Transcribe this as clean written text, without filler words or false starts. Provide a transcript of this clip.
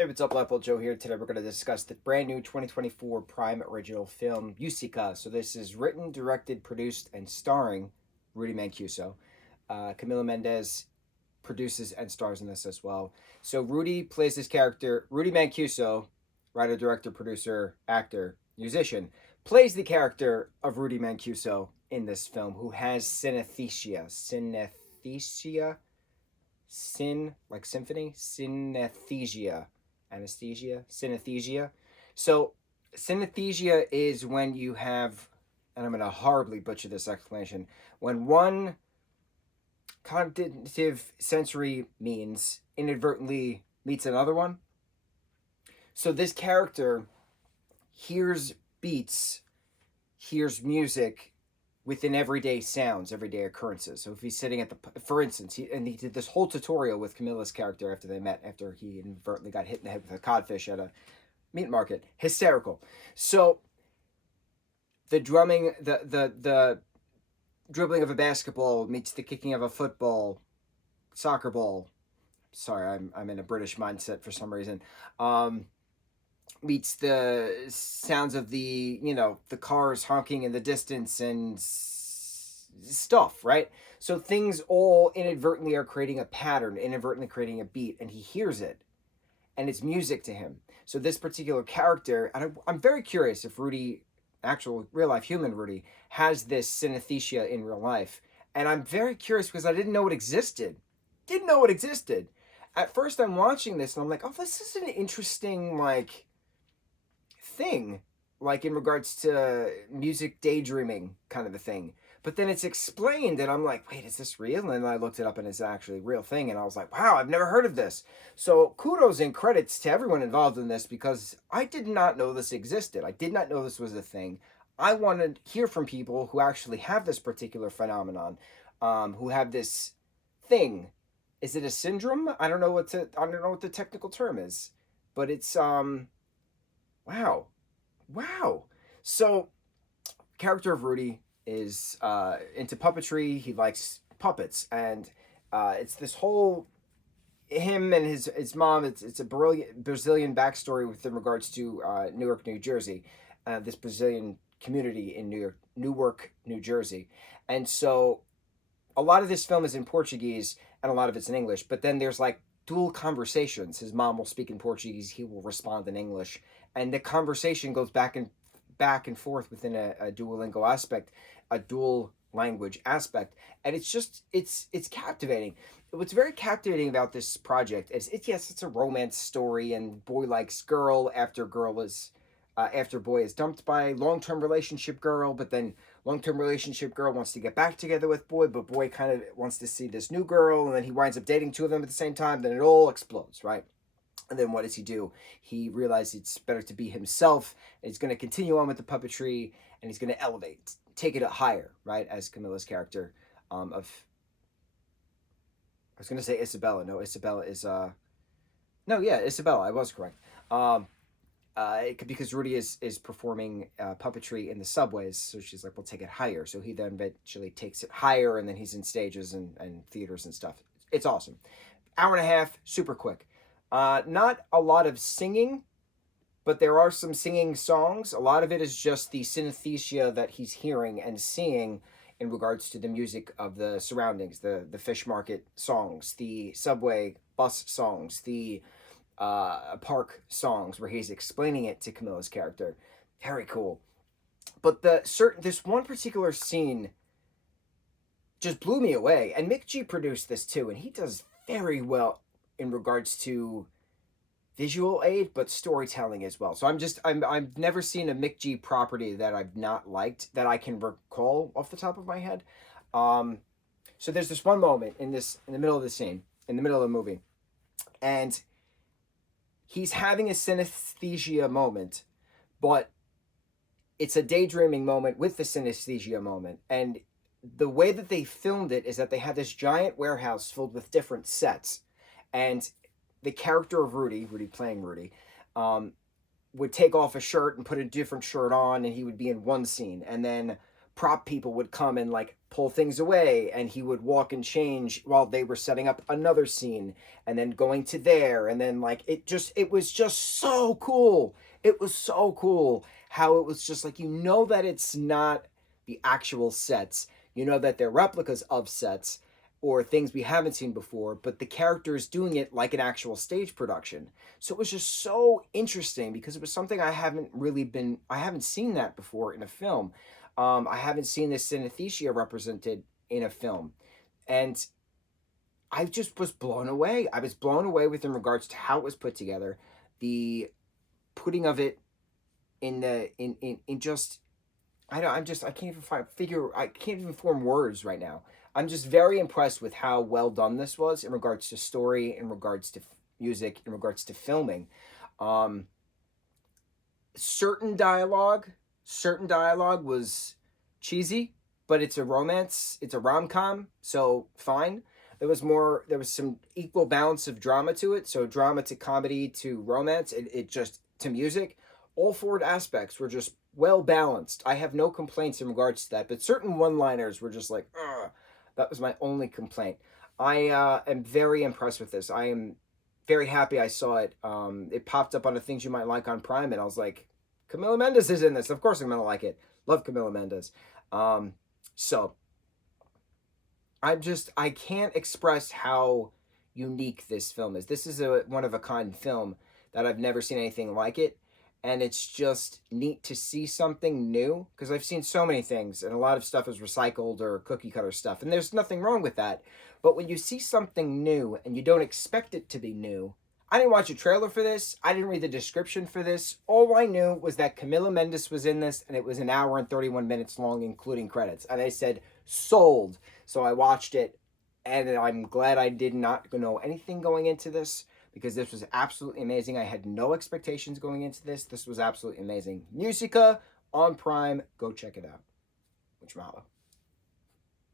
Hey, what's up, lightboltjoe here. Today we're going to discuss the brand new 2024 Prime original film, Música. So this is written, directed, produced, and starring Rudy Mancuso. Camila Mendez produces and stars in this as well. So Rudy plays this character. Rudy Mancuso, writer, director, producer, actor, musician, plays the character of Rudy Mancuso in this film, who has synesthesia. Synesthesia? Like symphony? Synesthesia. Anesthesia? Synesthesia. So, synesthesia is when you have, and I'm going to horribly butcher this explanation, when one cognitive sensory means inadvertently meets another one. So, this character hears beats, hears music within everyday sounds, everyday occurrences. So if he's sitting at the, for instance, he did this whole tutorial with Camilla's character after they met, after he inadvertently got hit in the head with a codfish at a meat market. Hysterical. So the drumming, the dribbling of a basketball meets the kicking of a football, soccer ball. Sorry, I'm in a British mindset for some reason. Meets the sounds of the cars honking in the distance and stuff, right? So things all inadvertently are creating a pattern, inadvertently creating a beat, and he hears it, and it's music to him. So this particular character, and I'm very curious if Rudy, actual real life human Rudy, has this synesthesia in real life, and I'm very curious because I didn't know it existed. Didn't know it existed. At first, I'm watching this and I'm like, oh, this is an interesting thing, like in regards to music daydreaming kind of a thing. But then it's explained and I'm like, wait, is this real? And then I looked it up and it's actually a real thing. And I was like, wow, I've never heard of this. So kudos and credits to everyone involved in this because I did not know this existed. I did not know this was a thing. I want to hear from people who actually have this particular phenomenon, who have this thing. Is it a syndrome? I don't know what the technical term is, but it's wow. Wow. So, character of Rudy is into puppetry. He likes puppets, and it's this whole him and his mom. It's a Brazilian backstory with in regards to Newark, New Jersey, this Brazilian community in Newark, New Jersey, and so a lot of this film is in Portuguese and a lot of it's in English. But then there's like dual conversations. His mom will speak in Portuguese. He will respond in English, and the conversation goes back and forth within a Duolingo aspect, a dual language aspect, and it's captivating. What's very captivating about this project is yes, it's a romance story, and boy likes girl after after boy is dumped by long-term relationship girl, but then long-term relationship girl wants to get back together with boy, but boy kind of wants to see this new girl, and then he winds up dating two of them at the same time. Then it all explodes, right? And then what does he do? He realizes it's better to be himself, and he's going to continue on with the puppetry, and he's going to elevate, take it higher, right? As Camilla's character I was going to say Isabella. No, Isabella is, no, yeah, Isabella. I was correct. Because Rudy is performing puppetry in the subways, so she's like, "We'll take it higher." So he then eventually takes it higher, and then he's in stages and theaters and stuff. It's awesome. Hour and a half, super quick. Not a lot of singing, but there are some singing songs. A lot of it is just the synesthesia that he's hearing and seeing in regards to the music of the surroundings, the fish market songs, the subway bus songs, the park songs where he's explaining it to Camilla's character. Very cool. But this one particular scene just blew me away. And Mick G produced this too, and he does very well in regards to visual aid, but storytelling as well. So I've never seen a Mick G property that I've not liked that I can recall off the top of my head. So there's this one moment in the middle of the scene, in the middle of the movie, and he's having a synesthesia moment, but it's a daydreaming moment with the synesthesia moment. And the way that they filmed it is that they had this giant warehouse filled with different sets. And the character of Rudy playing Rudy, would take off a shirt and put a different shirt on, and he would be in one scene. And then prop people would come and like pull things away, and he would walk and change while they were setting up another scene and then going to there, and then like it was just so cool. It was so cool how it was just like, you know, that it's not the actual sets, you know, that they're replicas of sets or things we haven't seen before, but the character is doing it like an actual stage production. So it was just so interesting because it was something I haven't seen that before in a film. I haven't seen this synesthesia represented in a film. And I just was blown away. I was blown away with in regards to how it was put together, the putting of it in the in just I don't. I'm just. I can't even figure. I can't even form words right now. I'm just very impressed with how well done this was in regards to story, in regards to music, in regards to filming. Um, certain dialogue was cheesy, but it's a romance. It's a rom com, so fine. There was some equal balance of drama to it. So drama to comedy to romance. It just to music. All four aspects were just well balanced. I have no complaints in regards to that, but certain one-liners were just like, ugh. That was my only complaint. I am very impressed with this. I am very happy I saw it. It popped up on the things you might like on Prime, and I was like, Camila Mendes is in this. Of course I'm gonna like it. Love Camila Mendes. So I can't express how unique this film is. This is a one of a kind film that I've never seen anything like it. And it's just neat to see something new, because I've seen so many things and a lot of stuff is recycled or cookie cutter stuff, and there's nothing wrong with that. But when you see something new and you don't expect it to be new, I didn't watch a trailer for this. I didn't read the description for this. All I knew was that Camila Mendes was in this, and it was an hour and 31 minutes long, including credits. And I said, sold. So I watched it, and I'm glad I did not know anything going into this, because this was absolutely amazing. I had no expectations going into this. This was absolutely amazing. Musica on Prime. Go check it out. Mucho mahalo.